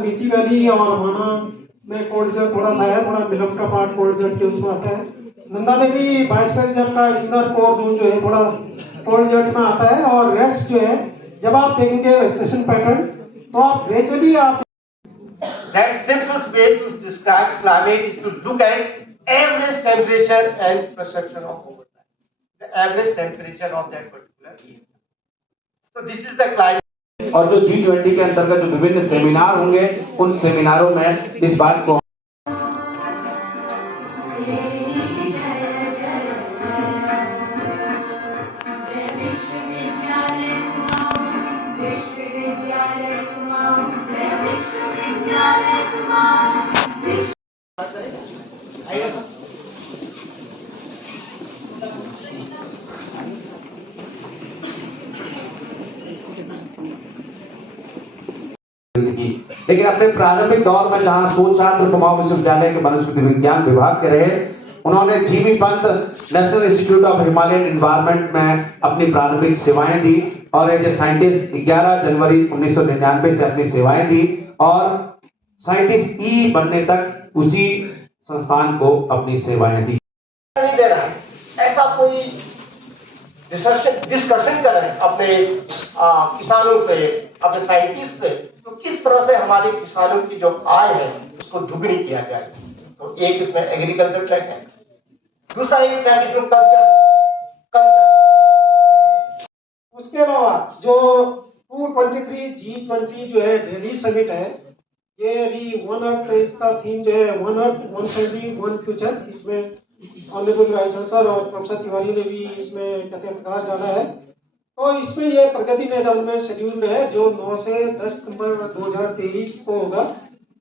नीति वैली और माना में कोल्ड थोड़ा सा है, थोड़ा मिलम का पार्ट कोल्ड के उसमें आता है। नंदा देवी बायोस्फीयर का इनर कोर जोन जो है थोड़ा कोल्ड में आता है, और रेस्ट जो है जब आप देखेंगे वेस्टेशन पैटर्न तो आप ग्रेजुअली आप That simplest way to describe climate is to look at average temperature and perception of overtime. The average temperature of that particular area. So this is the climate. और जो G20 के अंतर्गत जो विभिन्न seminar होंगे उन सेमिनारों में इस बात को लेकिन अपने प्रारंभिक दौर में जहां सोचात्र कुमाऊं विश्वविद्यालय के वनस्पति विज्ञान विभाग के रहे, उन्होंने GB Pant national institute of Himalayan environment में अपनी प्रारंभिक सेवाएं दी और एज ए साइंटिस्ट 11 जनवरी 1999 से अपनी सेवाएं दी और साइंटिस्ट ई बनने तक उसी संस्थान को अपनी सेवाएं दी। नहीं दे रहा है, ऐसा कोई डिस्कशन करें अपने किसानों से, अपने साइंटिस्ट से, तो किस तरह से हमारे किसानों की जो आय है उसको दुगनी किया जाए। तो एक इसमें एग्रीकल्चर ट्रैक है, दूसरा एक ट्रेडिशनल कल्चर। उसके अलावा जो 223 G20 जो है दिल्ली समिट है, ये अभी वन अर्थ इसका थीम जो है वन अर्थ 120 वन फ्यूचर। इसमें ऑनरेबल वाइस चांसलर और प्रोफेसर तिवारी ने भी इसमें कहते प्रकाश डाला है। तो इसमें ये प्रगति मैदान में शेड्यूल है जो 9 से 10 सितंबर 2023 को होगा।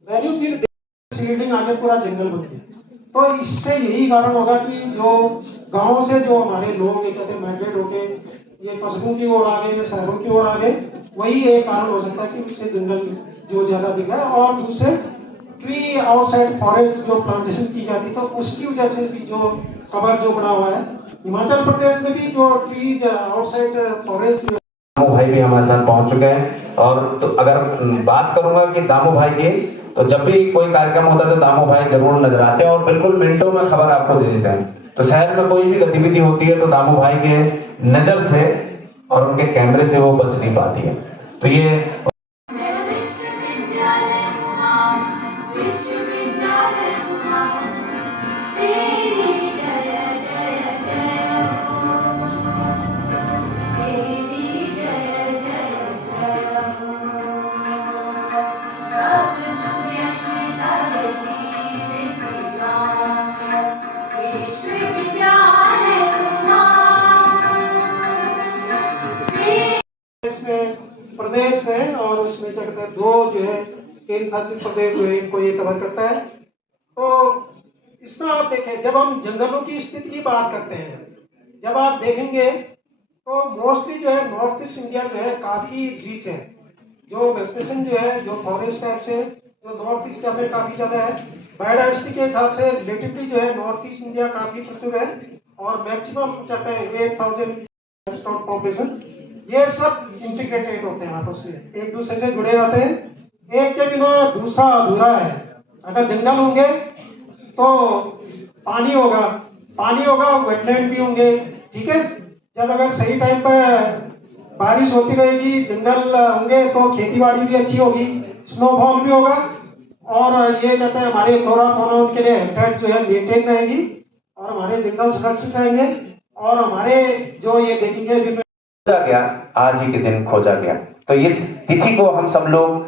वैल्यू फिर सीडिंग आगे पूरा जंगल बन गया। तो इससे यही कारण होगा कि जो गांवों से जो हमारे लोग कहते हैं माइग्रेट होके ये कस्बों की ओर आ गए, शहरों की ओर आ गए, वही एक कारण हो सकता है कि उससे जंगल जो ज्यादा दिख रहा है। और दूसरे ट्री आउटसाइड फॉरेस्ट जो प्लांटेशन की जाती तो उसकी वजह से भी जो कवर जो बना हुआ है, हिमाचल प्रदेश में भी जो ट्रीज आउटसाइड फॉरेस्ट। दामू भाई भी हमारे साथ पहुंच चुके हैं और तो अगर बात करूंगा कि दामू भाई की, तो जब भी कोई कार्यक्रम होता है तो दामू भाई जरूर नजर आते हैं और बिल्कुल मिनटों में खबर आपको दे देते हैं। तो शहर में कोई भी गतिविधि होती है तो दामू भाई के नजर से और उनके कैमरे से वो बच नहीं पाती है। तो ये प्रदेश है और उसमें क्या कहते हैं दो जो है केंद्र शासित प्रदेश जो है इनको ये कवर करता है। तो इसमें आप देखें जब हम जंगलों की स्थिति की बात करते हैं, जब आप देखेंगे तो मोस्टली जो है नॉर्थ ईस्ट इंडिया जो है काफी रिच है। जो वेस्टेशन जो है जो फॉरेस्ट टाइप से जो नॉर्थ ईस्ट में काफी ज्यादा है। बायोडाइवर्सिटी के हिसाब से रिलेटिवली जो है नॉर्थ ईस्ट इंडिया काफी प्रचुर है और मैक्सिमम कहते हैं 8000 पॉपुलेशन। ये सब इंटीग्रेटेड होते हैं, आपस में एक दूसरे से जुड़े रहते हैं। एक के बिना दूसरा अधूरा है। अगर जंगल होंगे तो पानी होगा वेटलैंड भी होंगे, ठीक है। जब अगर सही टाइम पर बारिश होती रहेगी, जंगल होंगे तो खेतीबाड़ी भी अच्छी होगी, स्नोफॉल भी होगा और ये कहते हैं हमारे फ्लोरा फौना उनके लिए हैबिटेट जो है मेंटेन रहेगी और हमारे जंगल सुरक्षित रहेंगे और हमारे जो ये देखेंगे खोजा गया, आज ही के दिन खोजा गया। तो इस तिथि को हम सब लोग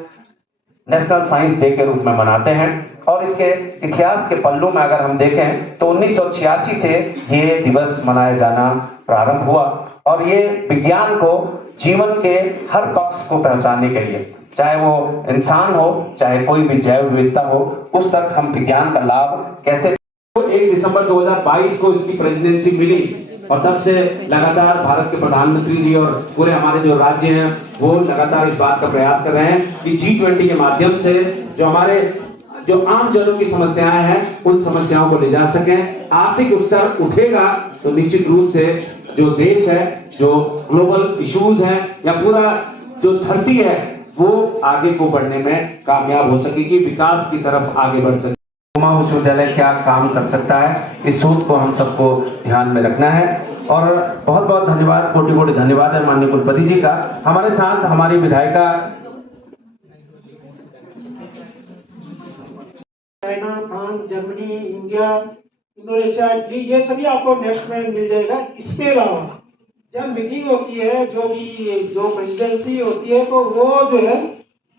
नेशनल साइंस डे के रूप में मनाते हैं और इसके इतिहास के पल्लू में अगर हम देखें तो 1986 से ये दिवस मनाया जाना प्रारंभ हुआ और ये विज्ञान को जीवन के हर पक्ष को पहुंचाने के लिए, चाहे वो इंसान हो चाहे कोई भी जैव विविधता हो, उस तक हम विज्ञान का लाभ कैसे। 1 दिसंबर 2022 को इसकी प्रेसिडेंसी मिली और तब से लगातार भारत के प्रधानमंत्री जी और पूरे हमारे जो राज्य हैं वो लगातार इस बात का प्रयास कर रहे हैं कि G20 के माध्यम से जो हमारे जो आम जनों की समस्याएं हैं उन समस्याओं को ले जा सकें। आर्थिक स्तर उठेगा तो निश्चित रूप से जो देश है, जो ग्लोबल इश्यूज हैं या पूरा जो धरती है वो आगे को बढ़ने में कामयाब हो सकेगी, विकास की तरफ आगे बढ़ सकेगी। उमा विश्वविद्यालय क्या काम कर सकता है, इस सोच को हम सबको ध्यान में रखना है। और बहुत बहुत धन्यवाद, कोटि कोटि धन्यवाद है माननीय कुलपति जी का। हमारे साथ हमारी विधायिका China, France, Germany, India, Indonesia, Italy, ये सभी आपको नेक्स्ट में मिल जाएगा। इसके अलावा जब मीटिंग होती है, जो प्रेसिडेंसी होती है, तो वो जो है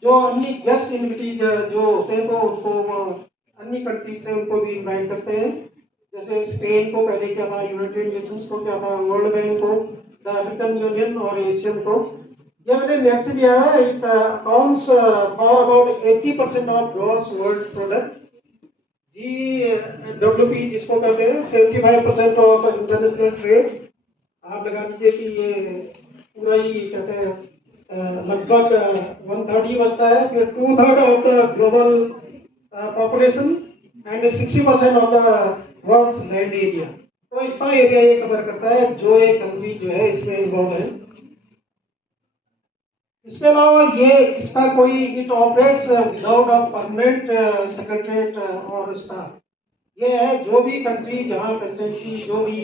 जो अन्य गेस्ट इन्विटीज जो होते हैं तो उनको अन्य कंट्रीज से उनको भी इनवाइट करते हैं। जैसे स्पेन को पहले क्या था, यूनाइटेड नेशंस को क्या था, वर्ल्ड बैंक को, द अफ्रीकन यूनियन और एशियन को। ये मैंने नेट से दिया है। It accounts for about 80% of gross world product. GWP जिसको कहते हैं 75% ऑफ इंटरनेशनल ट्रेड। आप लगा लीजिए कि ये पूरा ही कहते हैं लगभग 1/3 बचता है। फिर 2/3 of the global population and 60% of the world's land area. तो इतना एरिया ये कवर करता है जो एक कंट्री जो है इसमें इन्वॉल्व है। इसके अलावा ये इसका कोई it operates without a permanent secretariat और स्टाफ। ये है जो भी कंट्री जहाँ प्रेसिडेंसी जो भी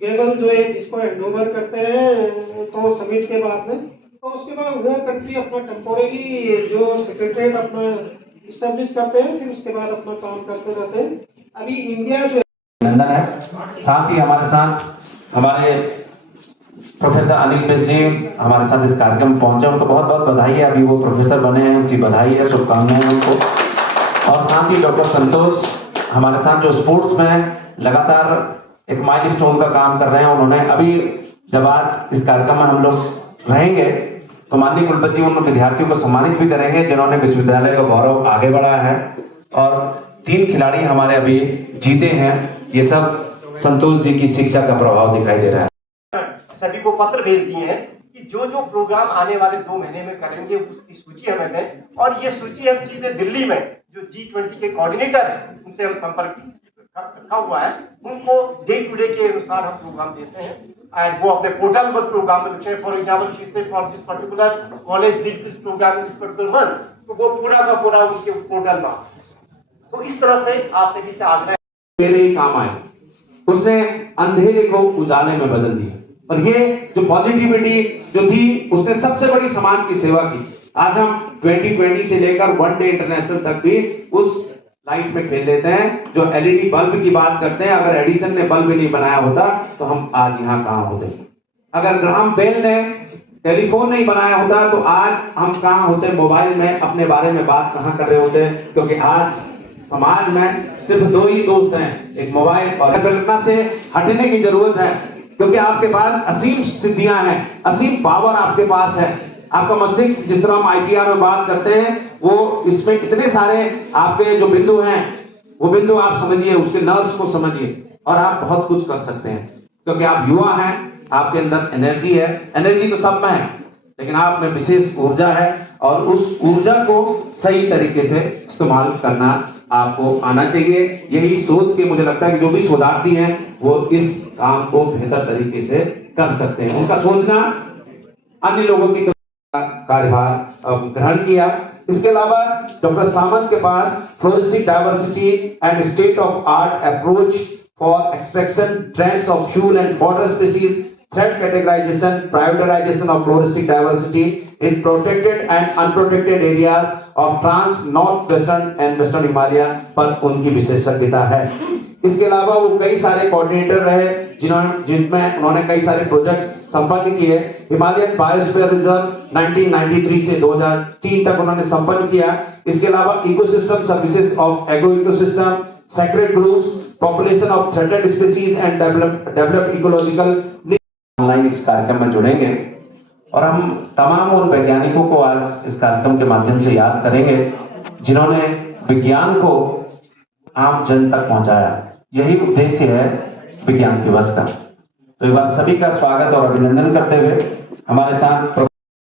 केवल जो है जिसको हैंडओवर करते हैं तो समिट के बाद में, तो उसके बाद वो कंट्री अपना टेम्पोरेरी जो सेक्रेटरीट अपना इस्टेब्लिश करते हैं, फिर उसके बाद अपना काम करते रहते हैं। अभी इंडिया जो नंदन है, साथ ही हमारे साथ हमारे प्रोफेसर अनिल मिश्र जी हमारे साथ इस कार्यक्रम में पहुंचे, उनको बहुत बहुत बधाई है। अभी वो प्रोफेसर बने हैं, उनकी बधाई है, शुभकामनाएं उनको। और साथ ही डॉक्टर संतोष हमारे साथ जो स्पोर्ट्स में लगातार एक माइलस्टोन का काम कर रहे हैं। उन्होंने अभी जब आज इस कार्यक्रम में हम लोग रहेंगे तो माननीय कुलपति जी उन विद्यार्थियों को सम्मानित भी करेंगे जिन्होंने विश्वविद्यालय का गौरव आगे बढ़ाया है। और 3 खिलाड़ी हमारे अभी जीते हैं। ये सब संतोष जी की शिक्षा का प्रभाव दिखाई दे रहा है। सभी को पत्र भेज दिए हैं कि जो जो प्रोग्राम आने वाले 2 महीने में करेंगे उसकी सूची हमें दें। और ये सूची हम सीधे दिल्ली में जो G20 के कोऑर्डिनेटर हैं उनसे हम संपर्क रखा हुआ है, उनको डे टू डे के अनुसार हम प्रोग्राम देते हैं। एंड वो अपने पोर्टल पर प्रोग्राम में लिखे, for example she say for this particular college did this programme in this particular month, तो वो पूरा का पूरा उनके पोर्टल में। तो इस तरह से आप सभी से आग्रह मेरे ही काम आए, उसने अंधेरे को उजाले में बदल दिया। और ये जो पॉजिटिविटी जो थी उसने सबसे बड़ी समाज की सेवा की। आज हम 2020 से लेकर 1 डे इंटरनेशनल तक भी उस लाइट में खेल लेते हैं। जो LED बल्ब की बात करते हैं, अगर एडिसन ने बल्ब नहीं बनाया होता तो हम आज यहाँ कहाँ होते। अगर ग्राहम बेल ने टेलीफोन नहीं बनाया होता तो आज हम कहाँ होते, मोबाइल में अपने बारे में बात कहाँ कर रहे होते। क्योंकि आज समाज में सिर्फ 2 ही दोस्त हैं, एक मोबाइल और कल्पना से हटने की जरूरत है। क्योंकि आपके पास असीम सिद्धियां हैं, असीम पावर आपके पास है। आपका मस्तिष्क जिस तरह हम IPR में बात करते हैं वो इसमें इतने सारे आपके जो बिंदु हैं वो बिंदु आप समझिए, उसके नर्व्स को समझिए और आप बहुत कुछ कर सकते हैं। क्योंकि आप युवा हैं, आपके अंदर एनर्जी है। एनर्जी तो सब में है लेकिन आप में विशेष ऊर्जा है और उस ऊर्जा को सही तरीके से इस्तेमाल करना आपको आना चाहिए। यही सोच के मुझे लगता है कि जो भी शोधार्थी हैं वो इस काम को बेहतर तरीके से कर सकते हैं। उनका सोचना अन्य लोगों की कार्यभार ग्रहण किया। इसके अलावा डॉक्टर सामंत के पास floristic diversity and state of art approach for extraction trends of fuel and fodder species, threat categorisation, prioritisation of floristic diversity in protected and unprotected areas of trans north western and western Himalaya पर उनकी विशेषज्ञता है। इसके अलावा वो कई सारे coordinator रहे जिनमें उन्होंने कई सारे प्रोजेक्ट्स संपन्न किए। हिमालयन बायोस्फीयर रिजर्व 1993 से 2003 तक उन्होंने संपन्न किया। इसके अलावा ecosystem services of agro ecosystem, sacred groups, population of threatened species and develop ecological. Online इस कार्यक्रम में जुड़ेंगे और हम तमाम उन वैज्ञानिकों को आज इस कार्यक्रम के माध्यम से याद करेंगे जिन्होंने विज्ञान को आम जन तक पहुंचाया। यही उद्देश्य है विज्ञान दिवस का। तो एक बार सभी का स्वागत और अभिनंदन करते हुए हमारे साथ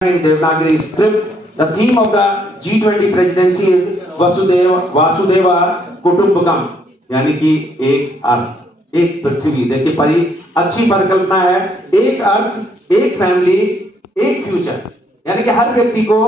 Devanagari script. The theme of the G20 presidency is Vasudhaiva Kutumbakam, यानी कि एक अर्थ, एक पृथ्वी। देखिए बड़ी अच्छी परिकल्पना है, एक अर्थ, एक फैमिली, एक फ्यूचर। यानी कि हर व्यक्ति को,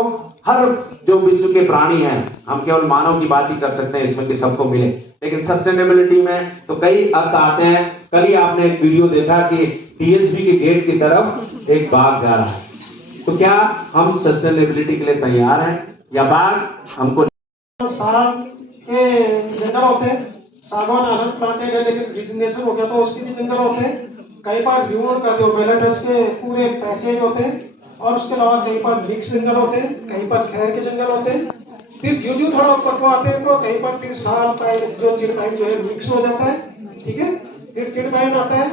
हर जो विश्व के प्राणी हैं, हम केवल मानव की बात ही कर सकते हैं इसमें कि सबको मिले, लेकिन सस्टेनेबिलिटी में तो कई अर्थ आते हैं। कल ही आपने एक वीडियो देखा कि टीएसबी के गेट की तरफ एक बाघ जा रहा है। तो क्या हम सस्टेनेबिलिटी के लिए तैयार हैं, या बाघ हमको? साग के जंगल होते हैं, सागवान आनंद प्लांटेड है, लेकिन रिजनेशन हो गया तो उसके भी जंगल होते हैं। कई बार ड्यूर का जो मेलेटस के पूरे पैचेज होते हैं, और उसके अलावा कहीं पर मिक्स जंगल होते हैं, कहीं पर खैर के जंगल होते हैं। फिर जो थोड़ा ऊपर को आते हैं तो कहीं पर फिर साल पाइन, जो चिड़ पाइन जो है मिक्स हो जाता है, ठीक है। फिर चिड़ पाइन आता है,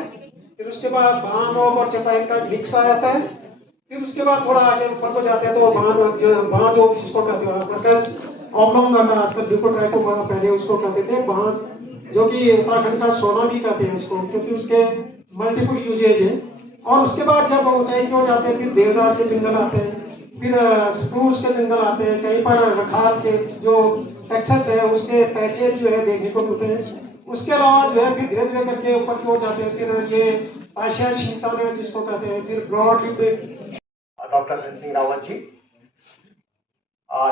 फिर उसके बाद बान ओक और चपाइन का मिक्स आ जाता है। फिर उसके बाद थोड़ा आगे ऊपर को जाते हैं तो बांज ओक जिसको कहते हैं, ऑब्लोंग आजकल ल्यूकोट्राइको पहले उसको कहते थे बांज, जो कि उत्तराखंड का सोना भी कहते हैं उसको, क्योंकि उसके मल्टीपल यूजेज हैं। और उसके बाद जब ऊंचाई पे हो जाते हैं फिर देवदार के जंगल आते हैं, फिर स्प्रूस के जंगल आते हैं, कहीं पर रखाल के जो टेक्सास है उसके पैचेज जो है देखने को मिलते हैं। उसके अलावा जो है फिर धीरे धीरे करके ऊपर की ओर जाते हैं, फिर ये पाशिया शीतान जिसको कहते हैं, फिर broad rib. Doctor Dhan Singh Rawat ji,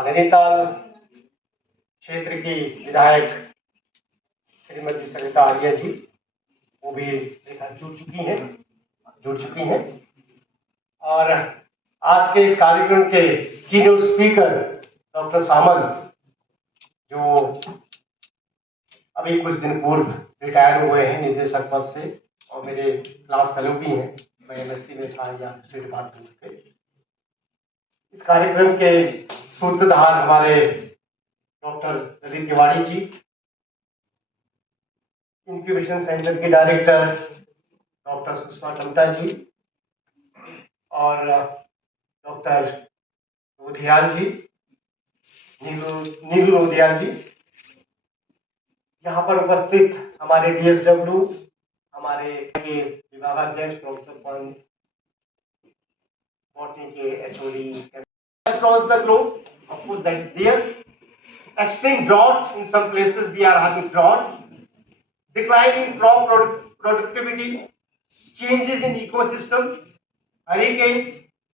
Nainital क्षेत्र की विधायक श्रीमती सरिता आर्य जी, वो भी जुड़ चुकी हैं। और आज के इस कार्यक्रम के कीनोट स्पीकर डॉक्टर सामंत, जो अभी कुछ दिन पूर्व रिटायर हुए हैं निदेशक पद से, और मेरे क्लास फेलो भी हैं, मैं एमएससी में था या दूसरे डिपार्टमेंट के। इस कार्यक्रम के सूत्रधार हमारे doctor Lalit Tiwari ji, incubation centre के डायरेक्टर डॉक्टर सुषमा टमटा जी, और डॉक्टर लोधियाल जी, नीलू लोधियाल जी, यहाँ पर उपस्थित हमारे डीएसडब्ल्यू, हमारे विभागाध्यक्ष प्रोफेसर बॉटनी के HOD across the globe, of course that is there. Extreme drought in some places, we are having drought, decline in crop productivity, changes in ecosystem, hurricanes,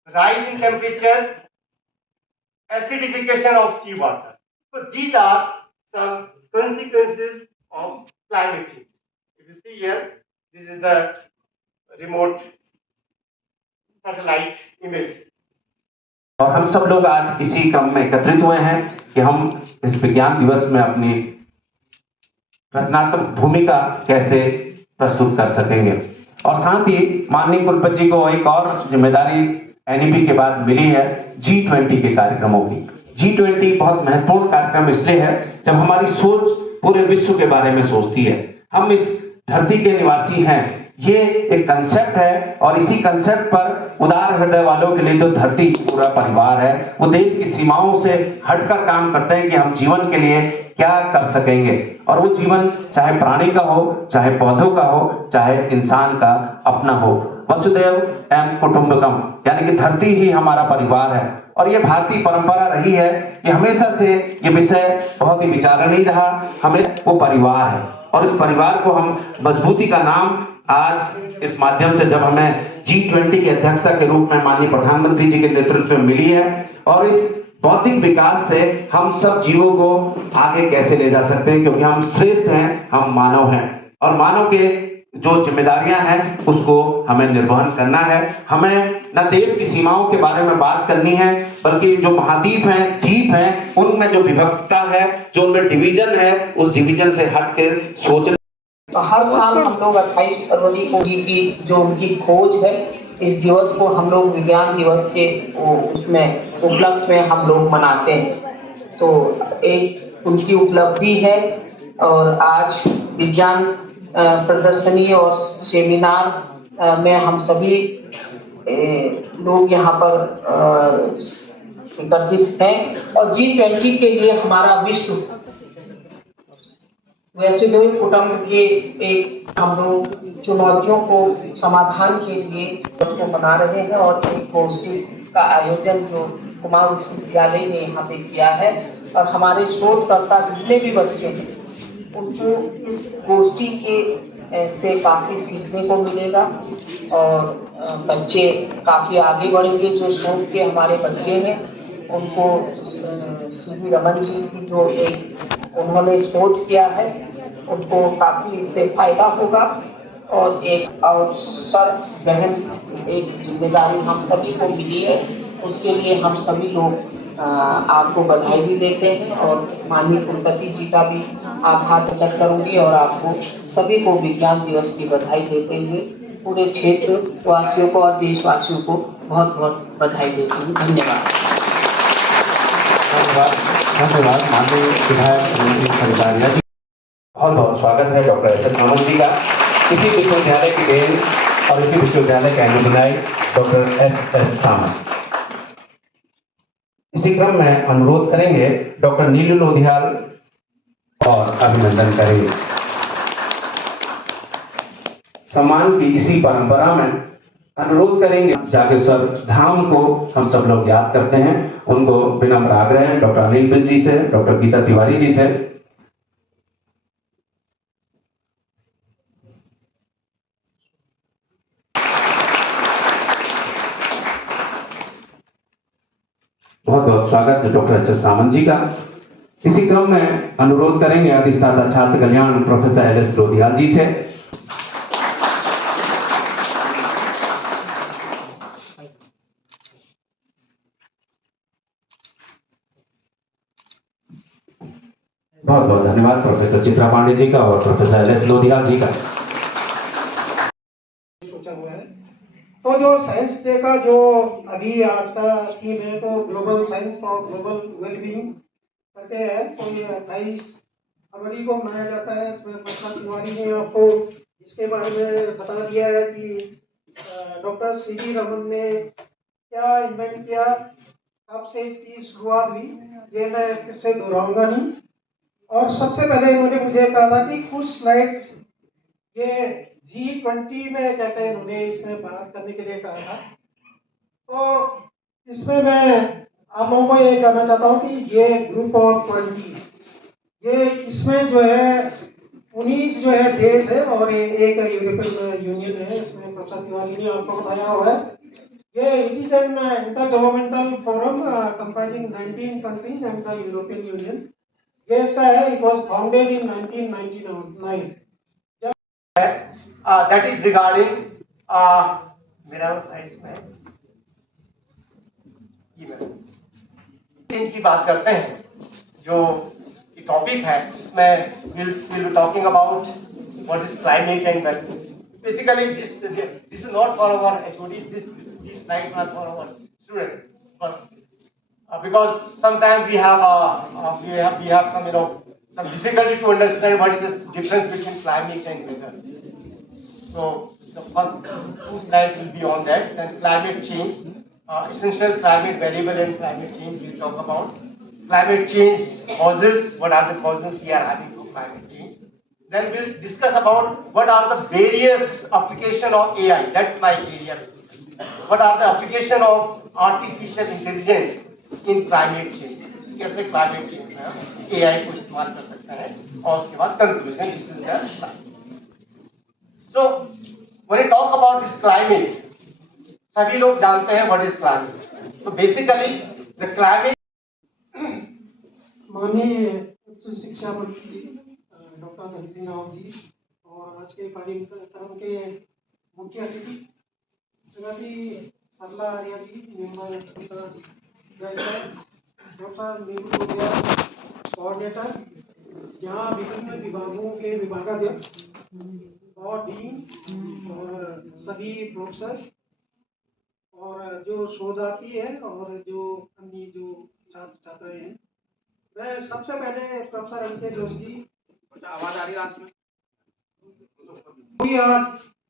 rise in temperature, acidification of seawater. So these are some consequences of climate change. If you see here, this is the remote satellite image. और हम सब लोग आज इसी क्रम में एकत्रित हुए हैं कि हम इस विज्ञान दिवस में अपनी रचनात्मक भूमिका कैसे प्रस्तुत कर सकेंगे। और साथ ही माननीय कुलपति जी को एक और जिम्मेदारी एनईपी के बाद मिली है G20 के कार्यक्रमों की। G20 बहुत महत्वपूर्ण कार्यक्रम इसलिए है जब हमारी सोच पूरे विश्व के बारे में सोचती है। हम इस धरती के निवासी हैं, ये एक कंसेप्ट है, और इसी कंसेप्ट पर उदार हृदय वालों के लिए तो धरती पूरा परिवार है। वो देश की सीमाओं से हटकर काम करते हैं कि हम जीवन के लिए क्या कर सकेंगे, और वो जीवन चाहे प्राणी का हो, चाहे पौधों का हो, चाहे इंसान का अपना हो। वसुदैव एवं कुटुंबकम, यानी कि धरती ही हमारा परिवार है। और ये भारतीय परंपरा रही है कि हमेशा से ये विषय बहुत ही विचारणीय रहा। हमें वो परिवार है, और इस परिवार को हम मजबूती का नाम आज इस माध्यम से जब हमें G20 की अध्यक्षता के रूप में माननीय प्रधानमंत्री जी के नेतृत्व में मिली है, और इस बौद्धिक विकास से हम सब जीवों को आगे कैसे ले जा सकते हैं, क्योंकि हम श्रेष्ठ हैं, हम मानव हैं, और मानव के जो जिम्मेदारियां हैं उसको हमें निर्वहन करना है। हमें न देश की सीमाओं के बारे में बात करनी है, बल्कि जो महाद्वीप हैं, द्वीप हैं, उनमें जो विभक्तता है, जो उनमें डिवीजन है, उस डिवीजन से हट के सोचना। तो हर साल हम लोग 28 फरवरी को जी की जो उनकी खोज है, इस दिवस को हम लोग विज्ञान दिवस के उसमें उपलक्ष्य में हम लोग मनाते हैं। तो एक उनकी उपलब्धि है, और आज विज्ञान प्रदर्शनी और सेमिनार में हम सभी लोग यहाँ पर एकत्रित हैं। और G20 के लिए हमारा विश्व वैश्विक कुटुंब के एक हम लोग चुनौतियों को समाधान के लिए उसको बना रहे हैं, और एक गोष्ठी का आयोजन जो कुमार विश्वविद्यालय ने यहाँ पे किया है, और हमारे शोधकर्ता जितने भी बच्चे हैं उनको इस गोष्ठी के से काफ़ी सीखने को मिलेगा और बच्चे काफ़ी आगे बढ़ेंगे। जो शोध के हमारे बच्चे हैं उनको सी.वी. रमन जी की जो एक उन्होंने शोध किया है उनको काफ़ी इससे फायदा होगा और एक और सर बहन एक जिम्मेदारी हम सभी को मिली है, उसके लिए हम सभी लोग आपको बधाई भी देते हैं और माननीय कुलपति जी का भी आभार प्रकट करूंगी और आपको सभी को विज्ञान दिवस की बधाई देते हुए पूरे क्षेत्र वासियों को और देशवासियों को बहुत बहुत बधाई देती हूँ। धन्यवाद। धन्यवाद माननीय विधायक श्रीमती सरकारिया जी। बहुत बहुत स्वागत है डॉक्टर एस एस सामंत जी का। इसी विश्वविद्यालय की देन और इसी विश्वविद्यालय का एलुमनाई डॉक्टर एस एस सामंत। इसी क्रम में अनुरोध करेंगे डॉक्टर नीलू लोधियाल और अभिनंदन करेंगे। सम्मान की इसी परंपरा में अनुरोध करेंगे जागेश्वर धाम को हम सब लोग याद करते हैं। उनको विनम्र आग्रह है डॉक्टर अनिल बिज जी से, डॉक्टर गीता तिवारी जी से। बहुत बहुत स्वागत है डॉक्टर एस एस सामंत जी का। इसी क्रम में अनुरोध करेंगे अधिष्ठाता छात्र कल्याण प्रोफेसर एल एस लोधियाल जी से। बहुत बहुत धन्यवाद प्रोफेसर चित्रा पांडे जी का और प्रोफेसर एल एस लोधियाल जी का। सोचा हुआ है तो जो साइंस डे का जो अभी आज का थीम है तो global science for global wellbeing करके है। तो ये 28 फरवरी को मनाया जाता है। इसमें डॉक्टर तिवारी ने आपको इसके बारे में बता दिया है कि डॉक्टर सी.वी. रमन ने क्या इन्वेंट किया, कब से इसकी शुरुआत हुई, ये मैं फिर से दोहराऊंगा नहीं। और सबसे पहले इन्होंने मुझे कहा था कि कुछ स्लाइड्स ये G20 में कहते हैं उन्होंने इसमें बात करने के लिए कहा था। तो इसमें मैं आप लोगों को ये कहना चाहता हूँ कि ये ग्रुप ऑफ 20 ये इसमें जो है 19 जो है देश है और एक यूरोपियन यूनियन है। इसमें प्रोफेसर तिवारी ने आपको बताया हुआ है। ये it is an intergovernmental forum comprising 19 countries and the European union. ये इसका है, it was founded in 1999। that is regarding मेरा साइड्स में चेंज की बात करते हैं। जो टॉपिक है इसमें we'll be talking about what is climate and weather. Basically this is not for our HODs, these slides are for our students, but because sometimes we have some some difficulty to understand what is the difference between climate and weather. So the first two slides will be on that. Then climate change, essential climate variable and climate change. We'll talk about climate change causes. What are the causes we are having for climate change? Then we'll discuss about what are the various application of AI. That's my area. What are the application of artificial intelligence in climate change? कैसे climate change में AI को इस्तेमाल कर सकते हैं और उसके बाद conclusion. This is the slide. So when we talk about this climate, सभी लोग जानते हैं what is climate. So basically the climate. माननीय उच्च शिक्षा मंत्री जी डॉक्टर धन सिंह रावत जी और आज के कार्यक्रम के मुख्य अतिथि श्रीमती सरला आर्या जी, डॉक्टर नीलू लोधियाल कोऑर्डिनेटर, यहाँ विभिन्न विभागों के विभागाध्यक्ष और डीन और सभी प्रोफेसर और जो शोधार्थी है और जो अन्य जो छात्र छात्राएं हैं। मैं सबसे पहले प्रोफेसर एम के जोशी जी, आवाज आ रही है आज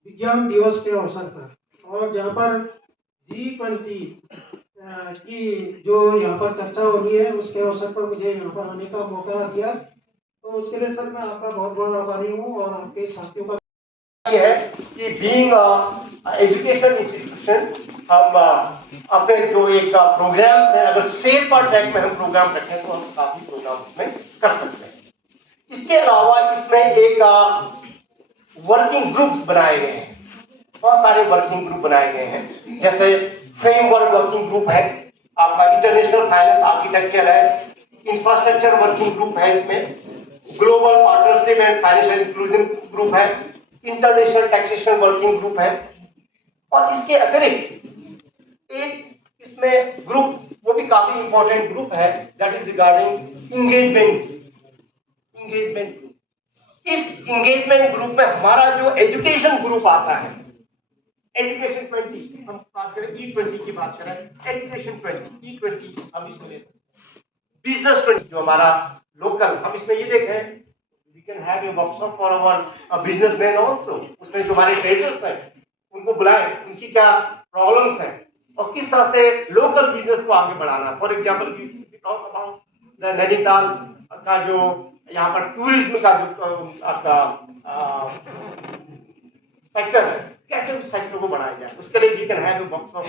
विज्ञान दिवस के अवसर पर और जहाँ पर G20 की जो यहाँ पर चर्चा हो रही है उसके अवसर पर मुझे यहाँ पर आने का मौका दिया, तो उसके लिए सर मैं आपका बहुत बहुत आभारी हूँ और आपके साथियों का है कि बीइंग एजुकेशन इंस्टीट्यूशन इंस्टीट्यूशन हम अपने जो एक प्रोग्राम्स है, अगर शेरपा ट्रैक में हम प्रोग्राम रखें तो हम काफी प्रोग्राम उसमें कर सकते हैं। इसके अलावा इसमें एक वर्किंग ग्रुप्स बनाए गए हैं, बहुत सारे वर्किंग ग्रुप बनाए गए हैं, जैसे फ्रेमवर्क वर्किंग ग्रुप है, आपका इंटरनेशनल फाइनेंस आर्किटेक्चर है, इंफ्रास्ट्रक्चर वर्किंग ग्रुप है, इसमें global partnership and financial inclusion group है, इंटरनेशनल टैक्सेशन वर्किंग ग्रुप है, और इसके अतिरिक्त एक इसमें ग्रुप, वो भी काफी इंपॉर्टेंट ग्रुप है, that is regarding engagement group. इस इंगेजमेंट ग्रुप में हमारा जो एजुकेशन ग्रुप आता है, एजुकेशन 20, हम बात करें E20 की बात करें, एजुकेशन 20, E20 हम इसमें ले सकते हैं। बिजनेस 20 जो हमारा लोकल, हम इसमें ये देखें, we can have a workshop for our businessman also, उसमें जो हमारे ट्रेडर्स हैं उनको बुलाएं, उनकी क्या प्रॉब्लम्स हैं और किस तरह से लोकल बिजनेस को आगे बढ़ाना। For example we talk about the Nainital का जो यहाँ पर टूरिज्म का जो आपका सेक्टर है, कैसे उस सेक्टर को बढ़ाया जाए, उसके लिए we can have a workshop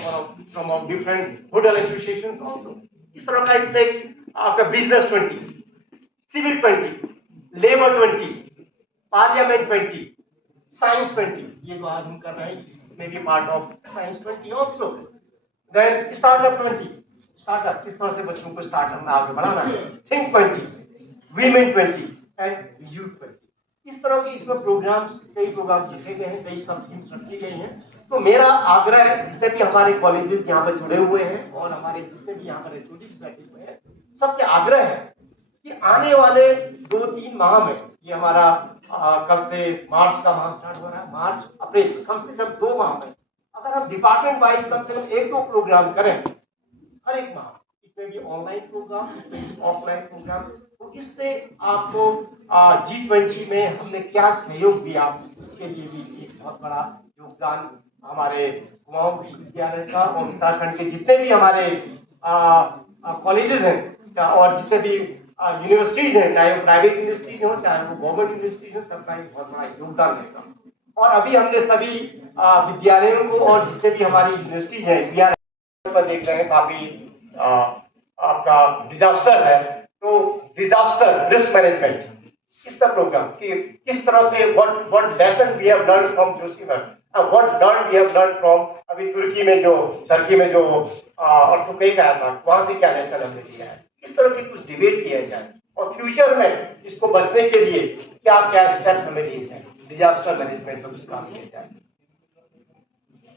from different hotel associations also. इस तरह का इसमें आपका business 20, civil 20, labour 20, parliament 20, science 20, ये जो आज हम कर रहे हैं maybe part of science 20 also. Then startup 20, startup किस तरह से बच्चों को स्टार्टअप में आगे बढ़ाना है, थिंक 20, वीमेन 20 एंड यूथ 20। इस तरह के इसमें प्रोग्राम्स, कई प्रोग्राम लिखे गए हैं, कई सब थीम्स रखी गई हैं। तो मेरा आग्रह है, जितने भी हमारे कॉलेजेस यहाँ पर जुड़े हुए हैं और हमारे जितने भी यहाँ पर एचओडीज बैठे हुए हैं, सबसे आग्रह है कि आने वाले 2-3 माह में, ये हमारा कल से मार्च का माह स्टार्ट हो रहा है, मार्च अप्रैल, कम से कम 2 माह में अगर हम डिपार्टमेंट वाइज कम से कम 1-2 प्रोग्राम करें हर एक माह, इसमें भी ऑनलाइन प्रोग्राम, इसमें भी ऑफलाइन प्रोग्राम, तो इससे आपको G20 में हमने क्या सहयोग दिया, उसके लिए भी एक बहुत बड़ा योगदान हमारे कुमाऊं विश्वविद्यालय का और उत्तराखंड के जितने भी हमारे कॉलेजेस हैं और जितने भी यूनिवर्सिटीज हैं, चाहे वो प्राइवेट यूनिवर्सिटीज हो चाहे वो गवर्नमेंट यूनिवर्सिटीज हो, सबका एक बहुत बड़ा योगदान रहेगा। और अभी हमने सभी विद्यालयों को और जितने भी हमारी यूनिवर्सिटीज हैं पर देख रहे हैं, काफी आपका डिजास्टर है, तो डिजास्टर रिस्क मैनेजमेंट इसका प्रोग्राम कि किस तरह से what lesson we have learn from Joshimath, what learn we have learn from अभी टर्की में जो अर्थक्वेक आया था, वहां से क्या लेसन हमने लिया है, इस तरह की कुछ डिबेट किया जाए और फ्यूचर में इसको बचने के लिए क्या क्या स्टेप्स हमें लिए जाए, डिजास्टर मैनेजमेंट में कुछ काम किया जाए।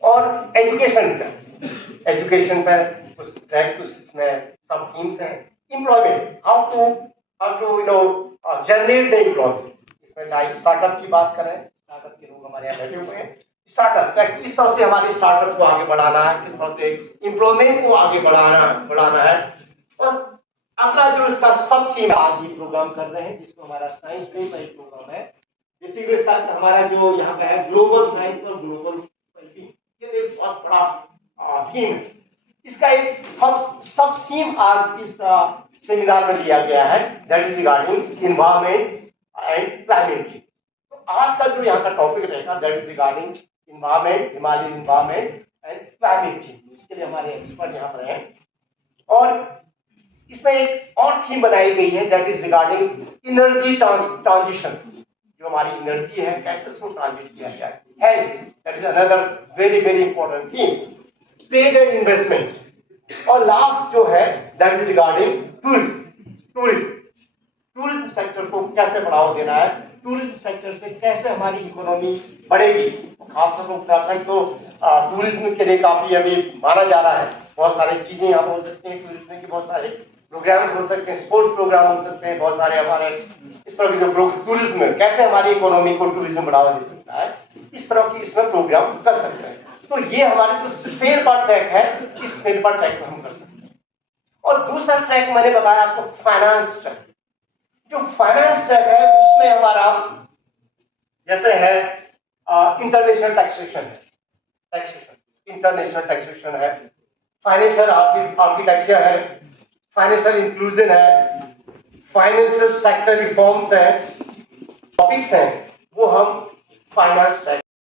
और एजुकेशन पे कुछ ट्रैक, कुछ इसमें सब थीम्स हैं। Employment, how to you know generate the employment, इसमें चाहे स्टार्टअप की बात करें, स्टार्टअप के लोग हमारे यहाँ बैठे हुए हैं, स्टार्टअप किस तरह से हमारे स्टार्टअप को आगे बढ़ाना है, किस तरह से एम्प्लॉयमेंट को आगे बढ़ाना है। और अगला जो इसका सब थीम आज ये प्रोग्राम कर रहे हैं, जिसको हमारा साइंस डे का एक प्रोग्राम है, बेसिकली हमारा जो यहाँ पे है ग्लोबल साइंस और ग्लोबल वेलबींग, ये एक बहुत बड़ा थीम है। इसका एक सब थीम आज इस सेमिनार में दिया गया है, that is regarding environment and climate change. तो आज का जो यहाँ का टॉपिक रहेगा that is regarding environment, Himalayan environment and climate change. इसके लिए हमारे एक्सपर्ट यहाँ पर हैं और इसमें एक और थीम बनाई गई है that is regarding energy transition, जो हमारी एनर्जी है कैसे उसको ट्रांजिट किया जाए। Health, that is another very very important theme. Trade and investment, और लास्ट जो है that is regarding tourism sector को कैसे बढ़ावा देना है, टूरिज्म सेक्टर से कैसे हमारी इकोनॉमी बढ़ेगी। खासतौर पर उत्तराखंड तो टूरिज्म के लिए काफी अभी माना जा रहा है, बहुत सारी चीजें यहाँ हो सकती हैं, टूरिज्म के बहुत सारे प्रोग्राम्स हो सकते हैं, स्पोर्ट्स प्रोग्राम हो सकते हैं, बहुत सारे हमारे इस तरह के जो टूरिज्म कैसे हमारी इकोनॉमी को टूरिज्म बढ़ावा दे सकता है, इस तरह की इसमें प्रोग्राम कर सकते हैं। तो ये हमारे जो शेरपा ट्रैक है, इस शेरपा ट्रैक में हम कर सकते हैं। और दूसरा ट्रैक मैंने बताया आपको फाइनेंस ट्रैक। जो फाइनेंस ट्रैक है उसमें हमारा जैसे है इंटरनेशनल टैक्सेशन है, इंटरनेशनल टैक्सेशन है, फाइनेंशियल आर्किटेक्चर है, फाइनेंशियल इंक्लूजन है, फाइनेंशियल सेक्टर रिफॉर्म्स है, टॉपिक्स हैं, वो हम फाइनेंस ट्रैक